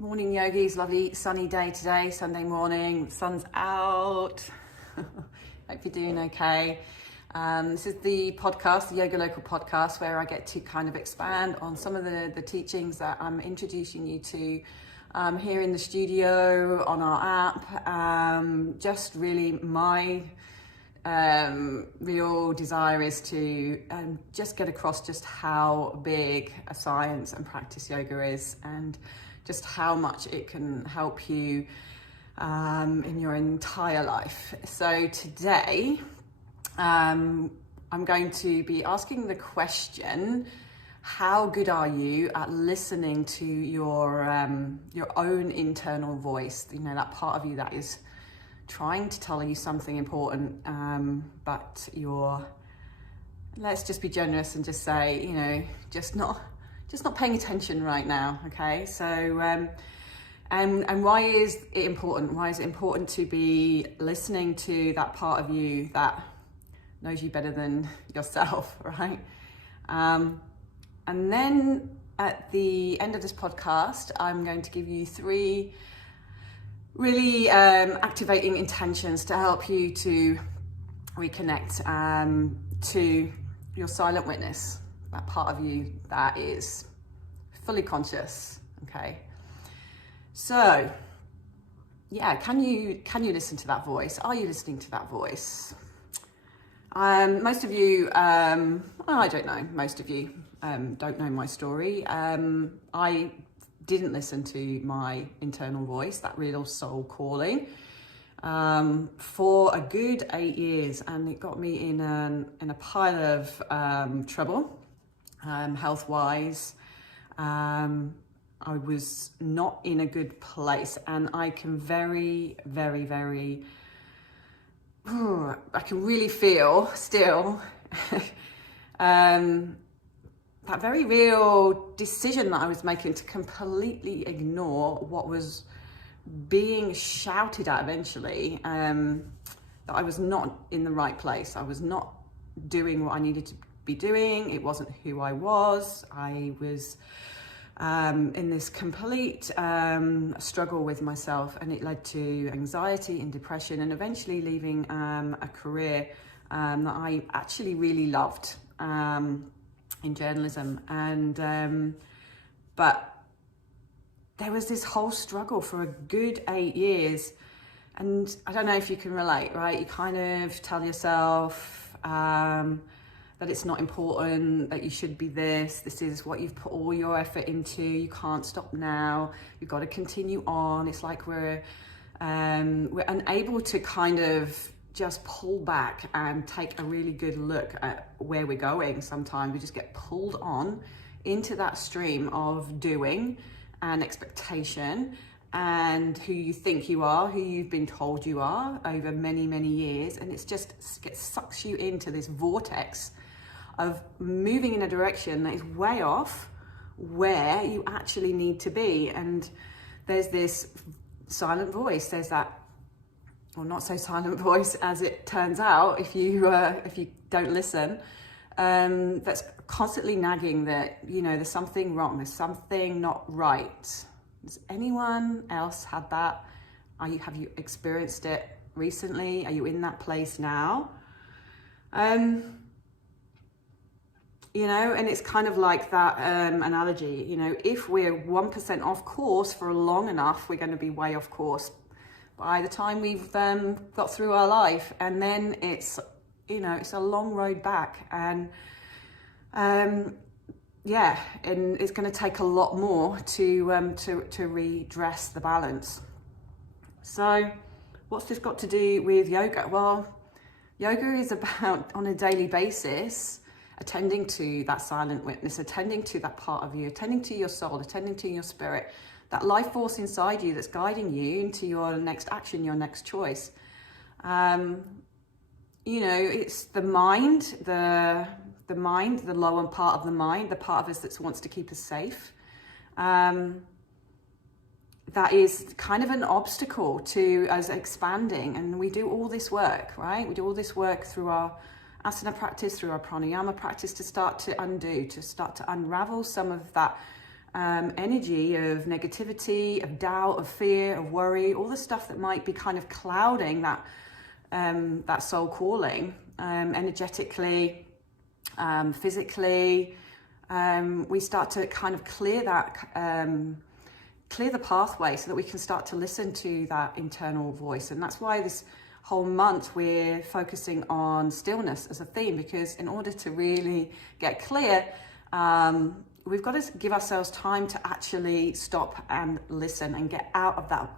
Morning yogis, lovely sunny day today, Sunday morning, sun's out. Hope you're doing okay. This is the podcast, the YogaLocal podcast, where I get to kind of expand on some of the teachings that I'm introducing you to here in the studio, on our app. Just really my real desire is to just get across just how big a science and practice yoga is, and just how much it can help you in your entire life. So today I'm going to be asking the question, how good are you at listening to your own internal voice? You know, that part of you that is trying to tell you something important, but you're, let's just be generous and just say, you know, just not paying attention right now. Okay, so and why is it important? Why is it important to be listening to that part of you that knows you better than yourself, right? And then at the end of this podcast, I'm going to give you 3 really activating intentions to help you to reconnect to your silent witness, that part of you that is fully conscious. Okay, so yeah, can you listen to that voice? Are you listening to that voice? Most of you, well, I don't know, most of you don't know my story. I didn't listen to my internal voice, that real soul calling, for a good 8 years, and it got me in a pile of trouble, health-wise. I was not in a good place, and I can very, very, very, I can really feel still that very real decision that I was making to completely ignore what was being shouted at eventually, that I was not in the right place. I was not doing what I needed to be doing. It wasn't who I was. I was in this complete struggle with myself, and it led to anxiety and depression, and eventually leaving a career that I actually really loved in journalism. And but there was this whole struggle for a good 8 years, and I don't know if you can relate, right? You kind of tell yourself that it's not important, that you should be this is what you've put all your effort into, you can't stop now, you've got to continue on. It's like we're unable to kind of just pull back and take a really good look at where we're going. Sometimes we just get pulled on into that stream of doing and expectation, and who you think you are, who you've been told you are over many, many years, and it sucks you into this vortex of moving in a direction that is way off where you actually need to be. And there's this silent voice, there's that, or not so silent voice as it turns out if you don't listen, that's constantly nagging that, you know, there's something wrong, there's something not right. Has anyone else had that? Have you experienced it recently? Are you in that place now? You know, and it's kind of like that analogy, you know, if we're 1% off course for long enough, we're going to be way off course by the time we've got through our life. And then it's, you know, it's a long road back, and yeah, and it's going to take a lot more to redress the balance. So what's this got to do with yoga? Well, yoga is about, on a daily basis, attending to that silent witness, attending to that part of you, attending to your soul, attending to your spirit, that life force inside you that's guiding you into your next action, your next choice. You know, it's the mind, the lower part of the mind, the part of us that wants to keep us safe. That is kind of an obstacle to us expanding. And we do all this work, right? We do all this work through our asana practice, through our pranayama practice, to start to undo, to start to unravel some of that energy of negativity, of doubt, of fear, of worry, all the stuff that might be kind of clouding that soul calling, energetically, physically. We start to kind of clear the pathway so that we can start to listen to that internal voice. And that's why this whole month we're focusing on stillness as a theme, because in order to really get clear, we've got to give ourselves time to actually stop and listen and get out of that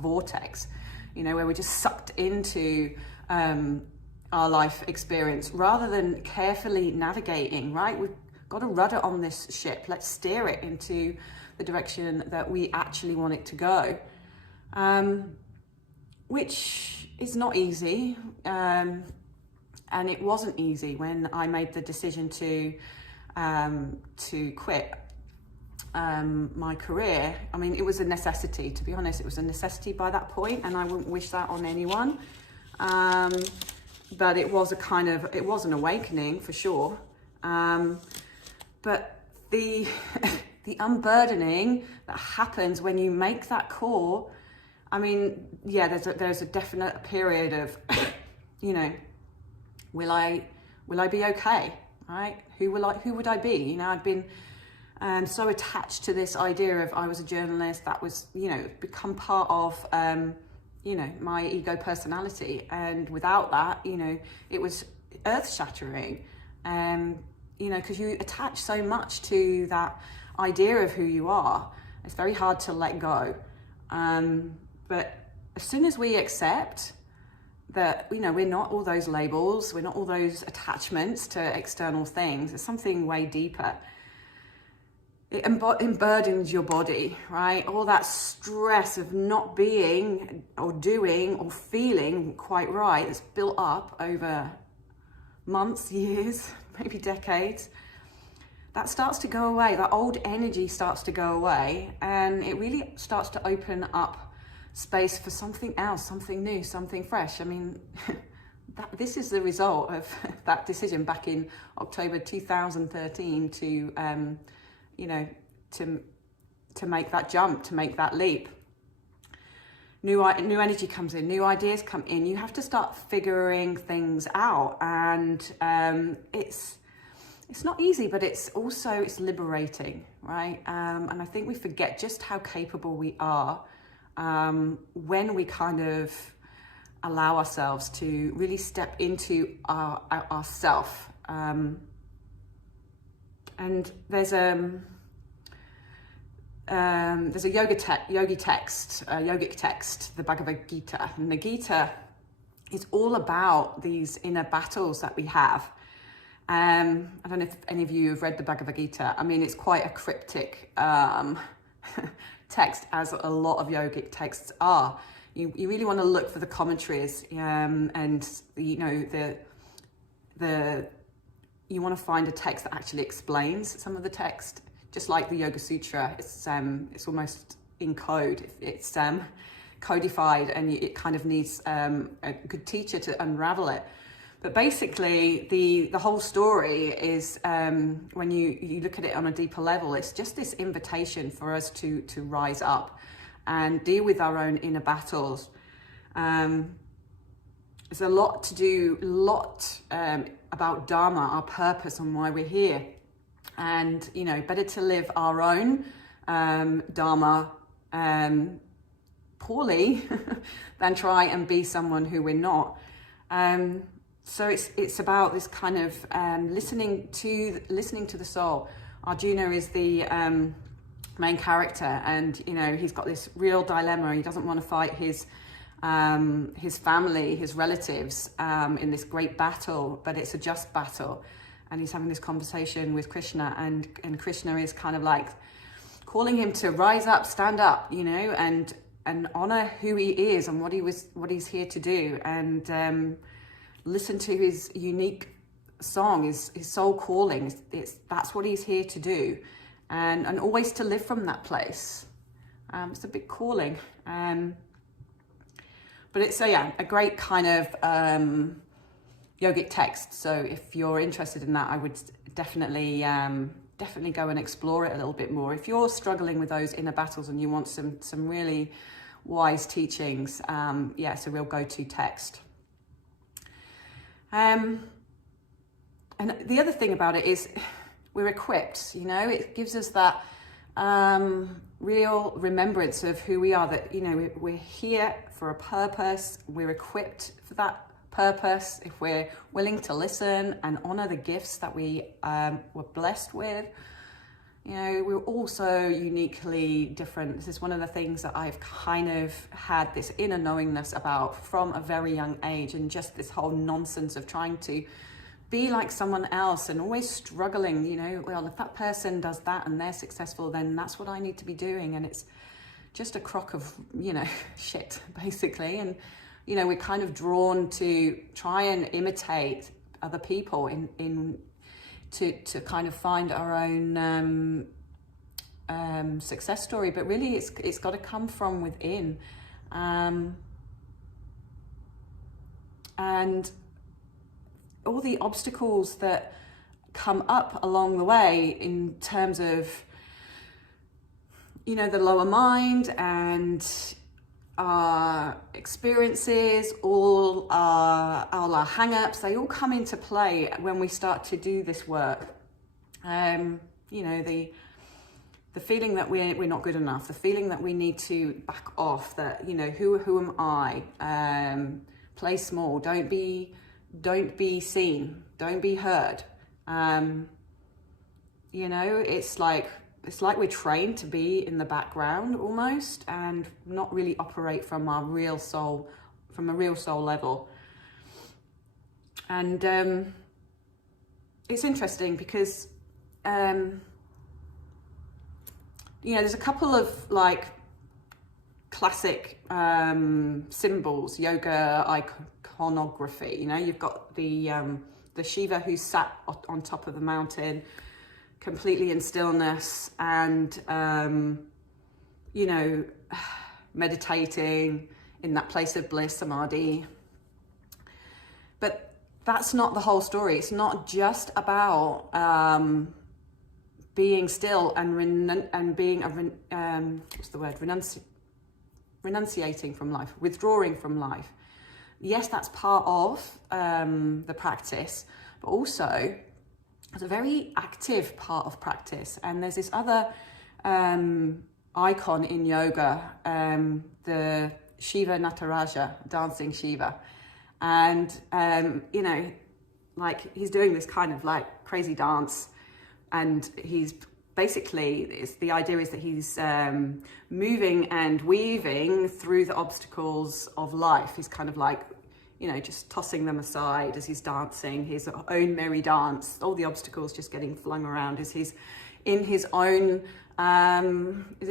vortex, where we're just sucked into our life experience rather than carefully navigating, right? We've got a rudder on this ship. Let's steer it into the direction that we actually want it to go, which is not easy. And it wasn't easy when I made the decision to quit my career. I mean, it was a necessity, to be honest. It was a necessity by that point, and I wouldn't wish that on anyone. But it was an awakening for sure. But the unburdening that happens when you make that call, I mean, yeah, there's a definite period of, will I be okay, right? Who would I be? I'd been so attached to this idea of I was a journalist. That was, become part of, my ego personality. And without that, it was earth-shattering. Because you attach so much to that idea of who you are. It's very hard to let go. But as soon as we accept that, we're not all those labels, we're not all those attachments to external things, it's something way deeper. It emburdens your body, right? All that stress of not being or doing or feeling quite right is built up over months, years, maybe decades. That starts to go away. That old energy starts to go away, and it really starts to open up space for something else, something new, something fresh. I mean, this is the result of that decision back in October 2013 to make that jump, to make that leap. New energy comes in, new ideas come in. You have to start figuring things out, and it's not easy, but it's liberating, right? And I think we forget just how capable we are when we kind of allow ourselves to really step into our self. And there's a yogic text, the Bhagavad Gita, and the Gita is all about these inner battles that we have. I don't know if any of you have read the Bhagavad Gita. I mean, it's quite a cryptic text, as a lot of yogic texts are. You really want to look for the commentaries, and you want to find a text that actually explains some of the text. Just like the Yoga Sutra, it's almost in code. It's codified, and it kind of needs a good teacher to unravel it. But basically, the whole story is, when you look at it on a deeper level, it's just this invitation for us to rise up and deal with our own inner battles. There's a lot to do, about Dharma, our purpose, and why we're here. And, better to live our own Dharma poorly than try and be someone who we're not. So it's about this kind of listening to the soul. Arjuna is the main character, and he's got this real dilemma. He doesn't want to fight his family, his relatives, in this great battle, but it's a just battle. And he's having this conversation with Krishna, and Krishna is kind of like calling him to rise up, stand up, and honor who he is and what he's here to do, and listen to his unique song, his soul calling. That's what he's here to do, and always to live from that place. It's a big calling, but it's a great kind of yogic text. So if you're interested in that, I would definitely definitely go and explore it a little bit more. If you're struggling with those inner battles and you want some really wise teachings, yeah, it's a real go-to text. And the other thing about it is we're equipped, you know, it gives us that real remembrance of who we are, that, you know, we're here for a purpose, we're equipped for that purpose. If we're willing to listen and honor the gifts that we were blessed with, you know, we're also uniquely different. This is one of the things that I've kind of had this inner knowingness about from a very young age, and just this whole nonsense of trying to be like someone else and always struggling, you know, well, if that person does that and they're successful, then that's what I need to be doing. And it's just a crock of, you know, shit, basically. And, you know, we're kind of drawn to try and imitate other people to kind of find our own success story. But really, it's got to come from within. And all the obstacles that come up along the way in terms of, you know, the lower mind and our experiences, all our hang-ups, they all come into play when we start to do this work. You know, the feeling that we're not good enough, the feeling that we need to back off, that, you know, who am I? Play small, don't be seen, don't be heard. You know, it's like we're trained to be in the background almost, and not really operate from a real soul level. And it's interesting because you know, there's a couple of like classic symbols, yoga iconography. You know, you've got the Shiva who's sat on top of the mountain, completely in stillness, and you know, meditating in that place of bliss, samadhi. But that's not the whole story. It's not just about being still and being renunciating from life, withdrawing from life. Yes, that's part of the practice, but also it's a very active part of practice. And there's this other icon in yoga, the Shiva Nataraja, dancing Shiva. And, you know, like he's doing this kind of like crazy dance, and he's basically, the idea is that he's moving and weaving through the obstacles of life. He's kind of like, you know, just tossing them aside as he's dancing his own merry dance. All the obstacles just getting flung around as he's in his own,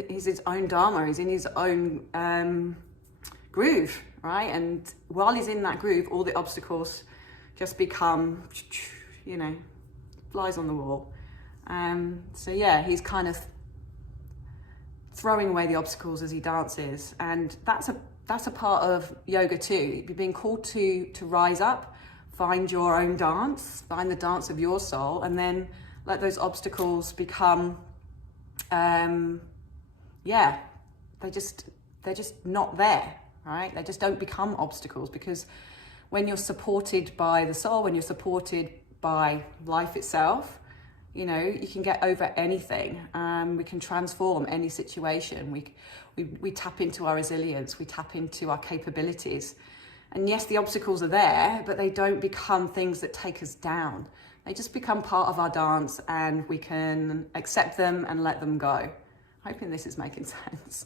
he's his own dharma, he's in his own groove, right? And while he's in that groove, all the obstacles just become, you know, flies on the wall. So yeah, he's kind of throwing away the obstacles as he dances, and that's a part of yoga too. You're being called to rise up, find your own dance, find the dance of your soul, and then let those obstacles become, yeah, they're just not there, right? They just don't become obstacles, because when you're supported by the soul, when you're supported by life itself, you know, you can get over anything. We can transform any situation. We tap into our resilience. We tap into our capabilities. And yes, the obstacles are there, but they don't become things that take us down. They just become part of our dance, and we can accept them and let them go. Hoping this is making sense.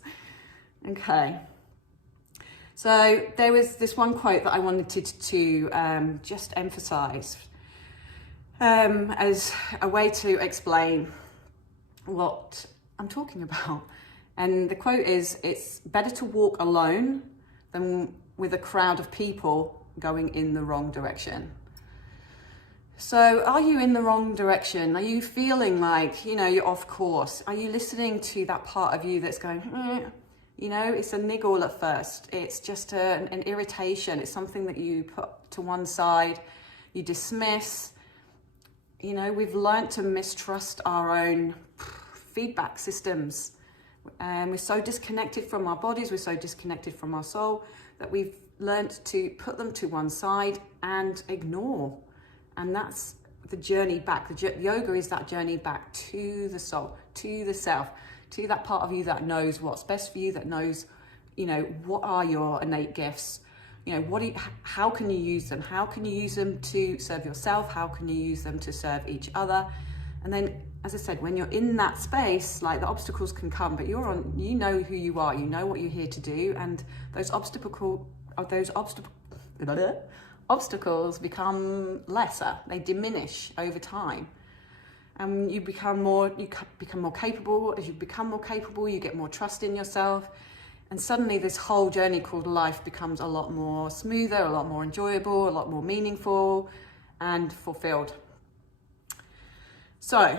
Okay. So there was this one quote that I wanted to just emphasize as a way to explain what I'm talking about. And the quote is, "It's better to walk alone than with a crowd of people going in the wrong direction." So are you in the wrong direction? Are you feeling like, you know, you're off course? Are you listening to that part of you that's going, you know, it's a niggle at first. It's just an irritation. It's something that you put to one side, you dismiss. we've learned to mistrust our own feedback systems. We're so disconnected from our bodies, we're so disconnected from our soul that we've learned to put them to one side and ignore. And that's the journey back. Yoga is that journey back to the soul, to the self, to that part of you that knows what's best for you, that knows, what are your innate gifts. How can you use them? How can you use them to serve yourself? How can you use them to serve each other? And then, as I said, when you're in that space, like, the obstacles can come, but you know who you are, you know what you're here to do, and those obstacles become lesser. They diminish over time, and you become more capable. As you become more capable, you get more trust in yourself, and suddenly this whole journey called life becomes a lot more smoother, a lot more enjoyable, a lot more meaningful and fulfilled. So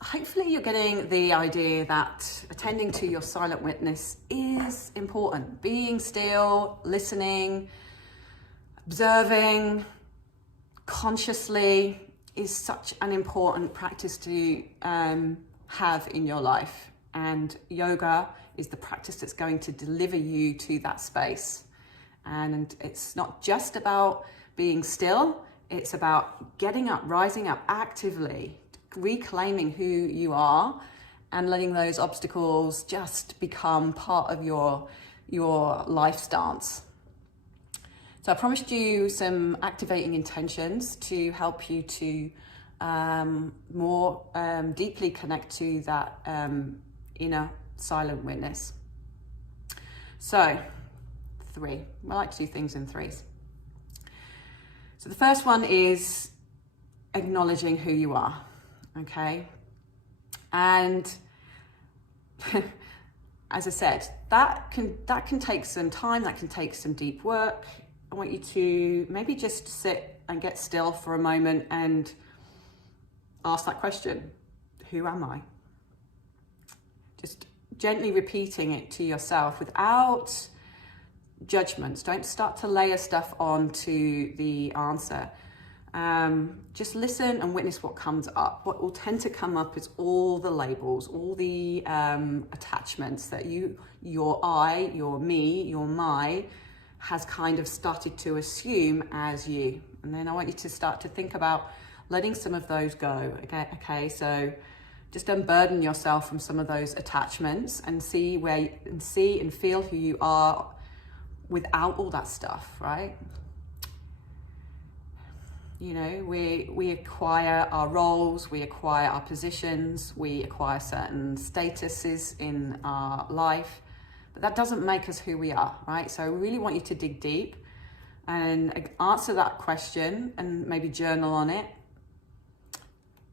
hopefully you're getting the idea that attending to your silent witness is important. Being still, listening, observing consciously is such an important practice to have in your life. And yoga is the practice that's going to deliver you to that space. And it's not just about being still, it's about getting up, rising up actively, reclaiming who you are and letting those obstacles just become part of your life stance. So I promised you some activating intentions to help you to more deeply connect to that inner silent witness. So 3, I like to do things in 3s. So the first one is acknowledging who you are. Okay, and as I said, that can take some time, that can take some deep work. I want you to maybe just sit and get still for a moment and ask that question: who am I? Just gently repeating it to yourself without judgments. Don't start to layer stuff onto the answer. Just listen and witness what comes up. What will tend to come up is all the labels, all the attachments that your I, your me, your my has kind of started to assume as you. And then I want you to start to think about letting some of those go. Okay, so just unburden yourself from some of those attachments and see and feel who you are without all that stuff, right? We acquire our roles, we acquire our positions, we acquire certain statuses in our life, but that doesn't make us who we are, right? So I really want you to dig deep and answer that question and maybe journal on it.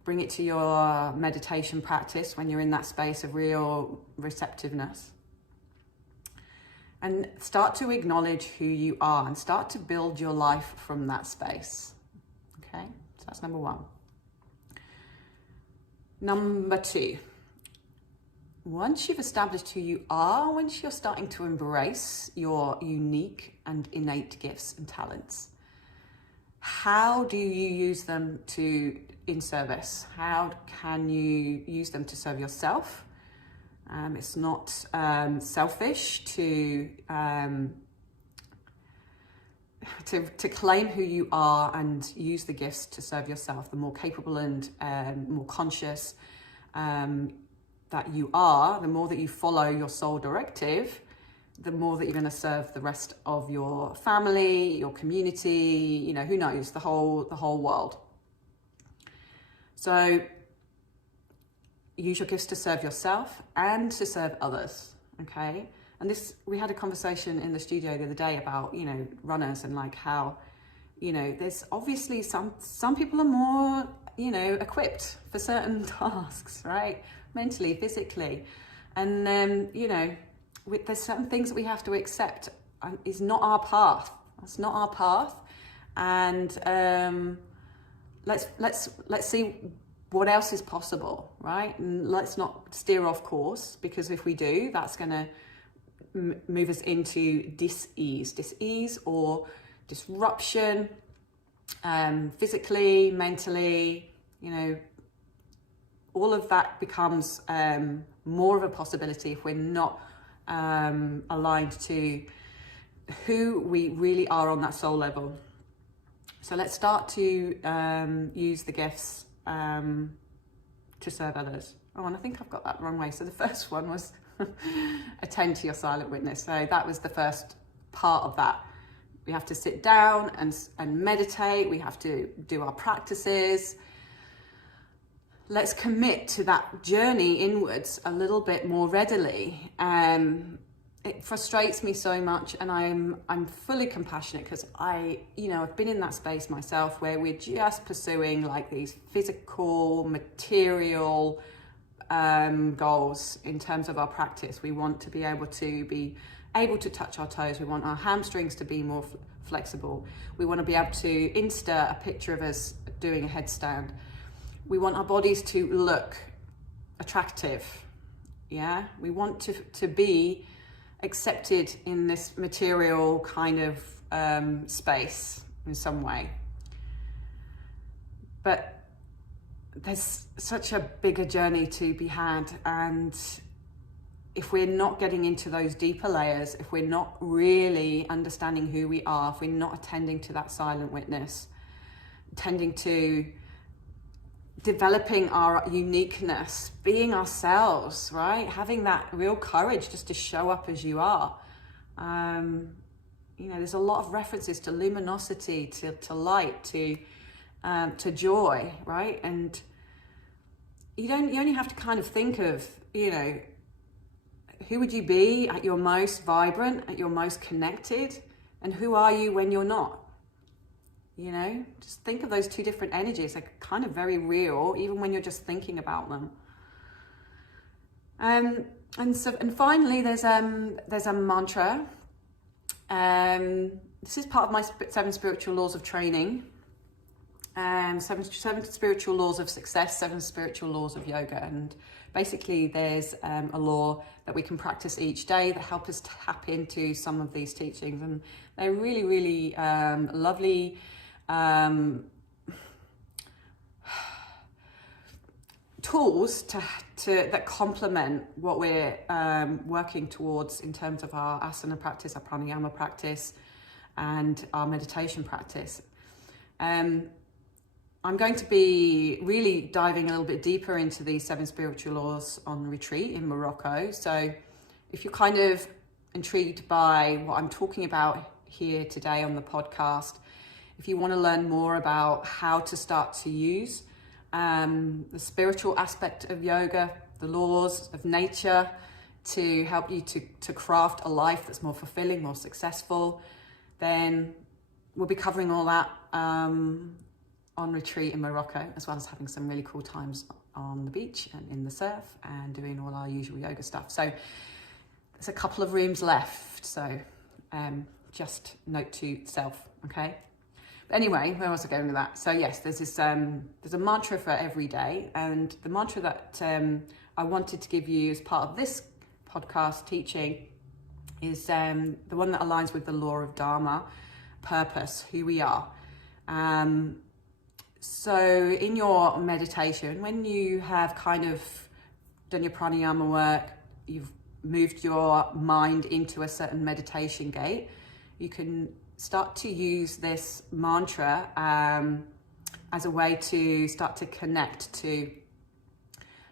Bring it to your meditation practice when you're in that space of real receptiveness. And start to acknowledge who you are and start to build your life from that space. Okay, so that's number 1. Number 2, once you've established who you are, once you're starting to embrace your unique and innate gifts and talents, how do you use them in service? How can you use them to serve yourself? It's not selfish to claim who you are and use the gifts to serve yourself. The more capable and more conscious that you are, the more that you follow your soul directive, the more that you're going to serve the rest of your family, your community, who knows, the whole world. So use your gifts to serve yourself and to serve others, okay? And we had a conversation in the studio the other day about, runners and like how, there's obviously some people are more, equipped for certain tasks, right? Mentally, physically. And then, there's certain things that we have to accept is not our path. That's not our path. And let's see what else is possible, right? And let's not steer off course, because if we do, that's going to move us into dis-ease or disruption, physically, mentally, You know, all of that becomes more of a possibility if we're not aligned to who we really are on that soul level. So let's start to use the gifts to serve others. Oh, and I think I've got that the wrong way. So the first one was attend to your silent witness. So that was the first part of that. We have to sit down and meditate. We have to do our practices. Let's commit to that journey inwards a little bit more readily. It frustrates me so much, and I'm fully compassionate because I've been in that space myself where we're just pursuing like these physical, material goals in terms of our practice. We want to be able to touch our toes. We want our hamstrings to be more flexible. We want to be able to insert a picture of us doing a headstand. We want our bodies to look attractive. Yeah, we want to be accepted in this material kind of space in some way. But there's such a bigger journey to be had, and if we're not getting into those deeper layers, if we're not really understanding who we are, if we're not attending to that silent witness, tending to developing our uniqueness, being ourselves, right? Having that real courage just to show up as you are. There's a lot of references to luminosity, to light, to joy, right? And you only have to kind of think of, who would you be at your most vibrant, at your most connected, and who are you when you're not? Just think of those two different energies. They're kind of very real, even when you're just thinking about them. And finally, there's a mantra. This is part of my 7 spiritual laws of training. 7 spiritual laws of success, 7 spiritual laws of yoga. And basically there's a law that we can practice each day that help us tap into some of these teachings. And they're really, really lovely tools that complement what we're working towards in terms of our asana practice, our pranayama practice, and our meditation practice. I'm going to be really diving a little bit deeper into these 7 spiritual laws on retreat in Morocco. So if you're kind of intrigued by what I'm talking about here today on the podcast, if you want to learn more about how to start to use the spiritual aspect of yoga, the laws of nature, to help you to craft a life that's more fulfilling, more successful, then we'll be covering all that on retreat in Morocco, as well as having some really cool times on the beach and in the surf and doing all our usual yoga stuff. So there's a couple of rooms left, so just note to self, okay? But anyway, where was I going with that? So yes, there's a mantra for every day, and the mantra that I wanted to give you as part of this podcast teaching is the one that aligns with the law of Dharma, purpose, who we are. So in your meditation, when you have kind of done your pranayama work, you've moved your mind into a certain meditation gate, you can start to use this mantra as a way to start to connect to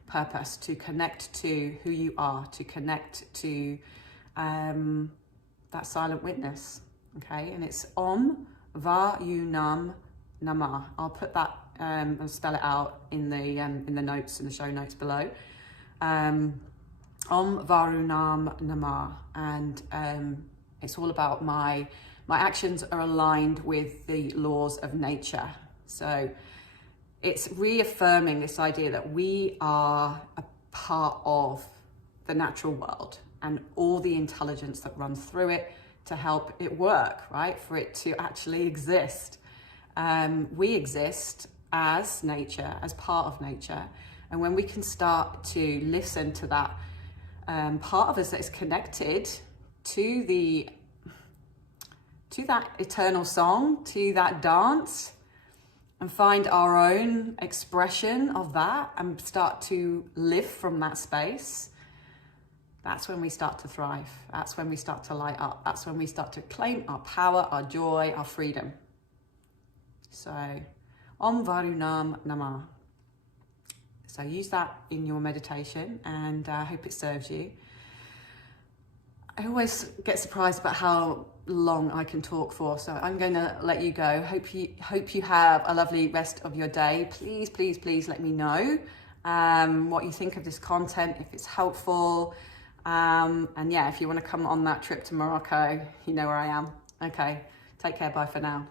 purpose, to connect to who you are, to connect to that silent witness, okay? And it's Om Va-Yu-Nam Namah. I'll put that and spell it out in the notes, in the show notes below. Om Varunam Namah, and it's all about my actions are aligned with the laws of nature. So it's reaffirming this idea that we are a part of the natural world and all the intelligence that runs through it to help it work, right? For it to actually exist. We exist as nature, as part of nature. And when we can start to listen to that part of us that is connected to that eternal song, to that dance, and find our own expression of that and start to live from that space, that's when we start to thrive. That's when we start to light up. That's when we start to claim our power, our joy, our freedom. So, Om Varunam Namah. So use that in your meditation, and I hope it serves you. I always get surprised about how long I can talk for, so I'm going to let you go. Hope you have a lovely rest of your day. Please, please, please let me know what you think of this content, if it's helpful. And yeah, if you want to come on that trip to Morocco, you know where I am. Okay, take care, bye for now.